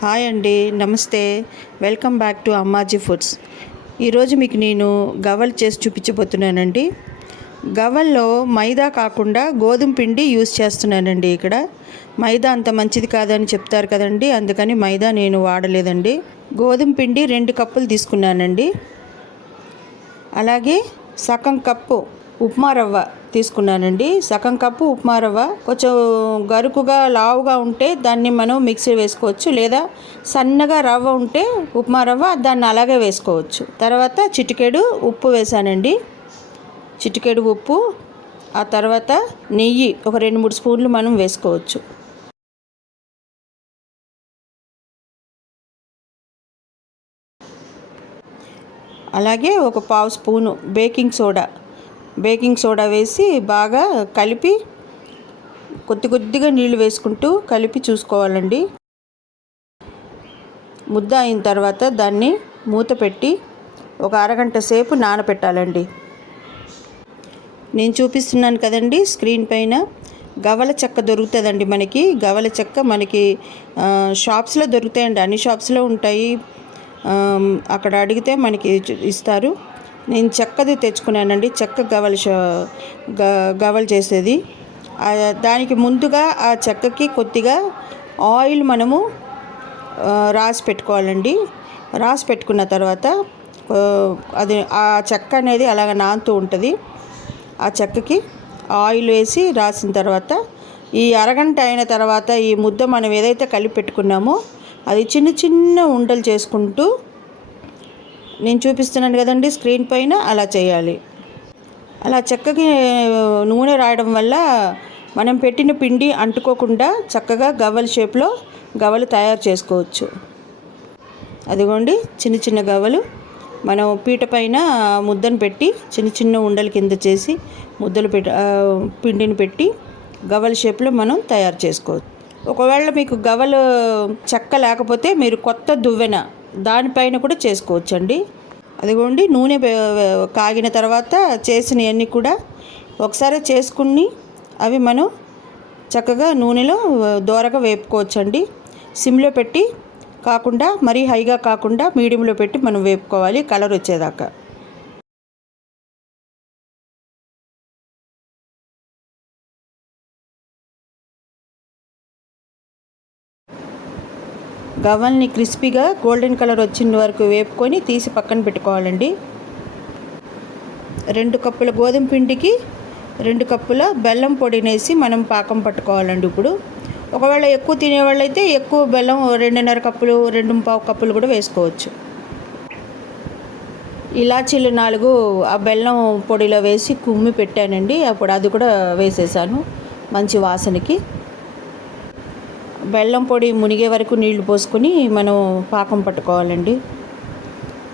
Hi అండి, నమస్తే. Welcome back to Ammaji foods. ఈరోజు మీకు నేను గవ్వలు చేసి చూపించబోతున్నానండి. గవ్వల్లో మైదా కాకుండా గోధుమ పిండి యూజ్ చేస్తున్నానండి. ఇక్కడ మైదా అంత మంచిది కాదని చెప్తారు కదండి, అందుకని మైదా నేను వాడలేదండి. గోధుమ పిండి 2 కప్పులు తీసుకున్నానండి. అలాగే సగం కప్పు ఉప్మా రవ్వ తీసుకున్నానండి. సగం కప్పు ఉప్మా రవ్వ కొంచెం గరుకుగా లావుగా ఉంటే దాన్ని మనం మిక్సీ వేసుకోవచ్చు, లేదా సన్నగా రవ్వ ఉంటే ఉప్మా రవ్వ దాన్ని అలాగే వేసుకోవచ్చు. తర్వాత చిటికెడు ఉప్పు వేసానండి, చిటికెడు ఉప్పు. ఆ తర్వాత నెయ్యి ఒక 2-3 స్పూన్లు మనం వేసుకోవచ్చు. అలాగే ఒక 1/2 స్పూను బేకింగ్ సోడా వేసి బాగా కలిపి కొద్దిగా నీళ్లు వేసుకుంటూ కలిపి చూసుకోవాలండి. ముద్ద అయిన తర్వాత దాన్ని మూత పెట్టి ఒక అరగంట సేపు నానబెట్టాలండి. నేను చూపిస్తున్నాను కదండి స్క్రీన్ పైన, గవ్వల చెక్క దొరుకుతుందండి మనకి. గవ్వల చెక్క మనకి షాప్స్లో దొరుకుతాయండి, అన్ని షాప్స్లో ఉంటాయి. అక్కడ అడిగితే మనకి ఇస్తారు. నేను చెక్కది తెచ్చుకున్నానండి, చెక్క గవ్వలు చేసేది. దానికి ముందుగా ఆ చెక్కకి కొద్దిగా ఆయిల్ మనము రాసి పెట్టుకోవాలండి. రాసి పెట్టుకున్న తర్వాత అది ఆ చెక్క అనేది అలాగ నానుతూ ఉంటుంది. ఆ చెక్కకి ఆయిల్ వేసి రాసిన తర్వాత ఈ అరగంట అయిన తర్వాత ఈ ముద్ద మనం ఏదైతే కలిపి పెట్టుకున్నామో అది చిన్న ఉండలు చేసుకుంటూ, నేను చూపిస్తున్నాను కదండి స్క్రీన్ పైన, అలా చేయాలి. అలా చెక్కకి నూనె రాయడం వల్ల మనం పెట్టిన పిండి అంటుకోకుండా చక్కగా గవ్వల షేప్లో గవ్వలు తయారు చేసుకోవచ్చు. అదిగోండి చిన్న గవ్వలు మనం పీట పైన ముద్దను పెట్టి చిన్న ఉండల కింద చేసి ముద్దలు పిండిని పెట్టి గవ్వల షేప్లో మనం తయారు చేసుకోవచ్చు. ఒకవేళ మీకు గవ్వలు చెక్క లేకపోతే మీరు కొత్త దువ్వెన దానిపైన కూడా చేసుకోవచ్చండి. అదిగోండి నూనె కాగిన తర్వాత చేసినవన్నీ కూడా ఒకసారి చేసుకుని అవి మనం చక్కగా నూనెలో దోరగా వేపుకోవచ్చండి. సిమ్లో పెట్టి కాకుండా మరీ హైగా కాకుండా మీడియంలో పెట్టి మనం వేపుకోవాలి కలర్ వచ్చేదాకా. గవ్వల్ని క్రిస్పీగా గోల్డెన్ కలర్ వచ్చిన వరకు వేపుకొని తీసి పక్కన పెట్టుకోవాలండి. 2 కప్పుల గోధుమ పిండికి 2 కప్పుల బెల్లం పొడినేసి మనం పాకం పట్టుకోవాలండి. ఇప్పుడు ఒకవేళ ఎక్కువ తినేవాళ్ళైతే ఎక్కువ బెల్లం 2.5 కప్పులు 2.25 కప్పులు కూడా వేసుకోవచ్చు. ఇలాచీలు 4 ఆ బెల్లం పొడిలో వేసి కుమ్మి పెట్టానండి. అప్పుడు అది కూడా వేసేసాను మంచి వాసనకి. బెల్లం పొడి మునిగే వరకు నీళ్లు పోసుకొని మనం పాకం పట్టుకోవాలండి.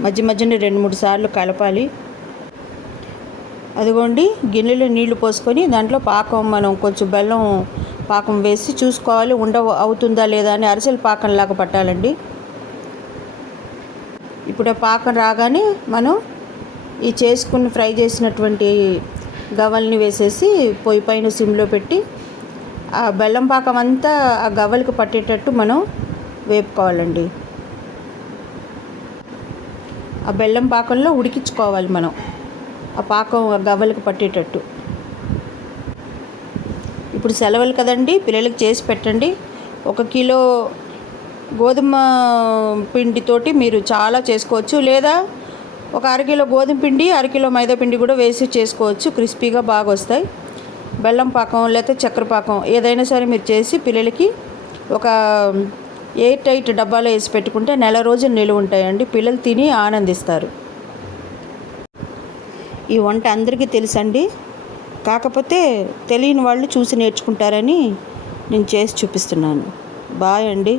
మధ్యన 2-3 సార్లు కలపాలి. అదిగోండి గిన్నెలో నీళ్లు పోసుకొని దాంట్లో పాకం మనం కొంచెం బెల్లం పాకం వేసి చూసుకోవాలి అవుతుందా లేదా అని. అరిసెల పాకంలాగా పట్టాలండి. ఇప్పుడు ఆ పాకం రాగానే మనం ఈ ఫ్రై చేసినటువంటి గవ్వల్ని వేసేసి పొయ్యి పైన సిమ్లో పెట్టి ఆ బెల్లం పాకం అంతా ఆ గవ్వలకు పట్టేటట్టు మనం వేపుకోవాలండి. ఆ బెల్లం పాకంలో ఉడికించుకోవాలి మనం, ఆ పాకం గవ్వలకు పట్టేటట్టు. ఇప్పుడు సెలవులు కదండి, పిల్లలకి చేసి పెట్టండి. 1 కిలో గోధుమ పిండితోటి మీరు చాలా చేసుకోవచ్చు, లేదా ఒక 1/2 కిలో గోధుమ పిండి 1/2 కిలో మైదా పిండి కూడా వేసి చేసుకోవచ్చు. క్రిస్పీగా బాగా వస్తాయి. బెల్లం పాకం లేకపోతే చక్కెర పాకం ఏదైనా సరే మీరు చేసి పిల్లలకి ఒక ఎయిర్ టైట్ డబ్బాలో వేసి పెట్టుకుంటే నెల రోజులు నిలువ ఉంటాయండి. పిల్లలు తిని ఆనందిస్తారు. ఈ వంట అందరికీ తెలుసండి, కాకపోతే తెలియని వాళ్ళు చూసి నేర్చుకుంటారని నేను చేసి చూపిస్తున్నాను. బాయ్ అండి.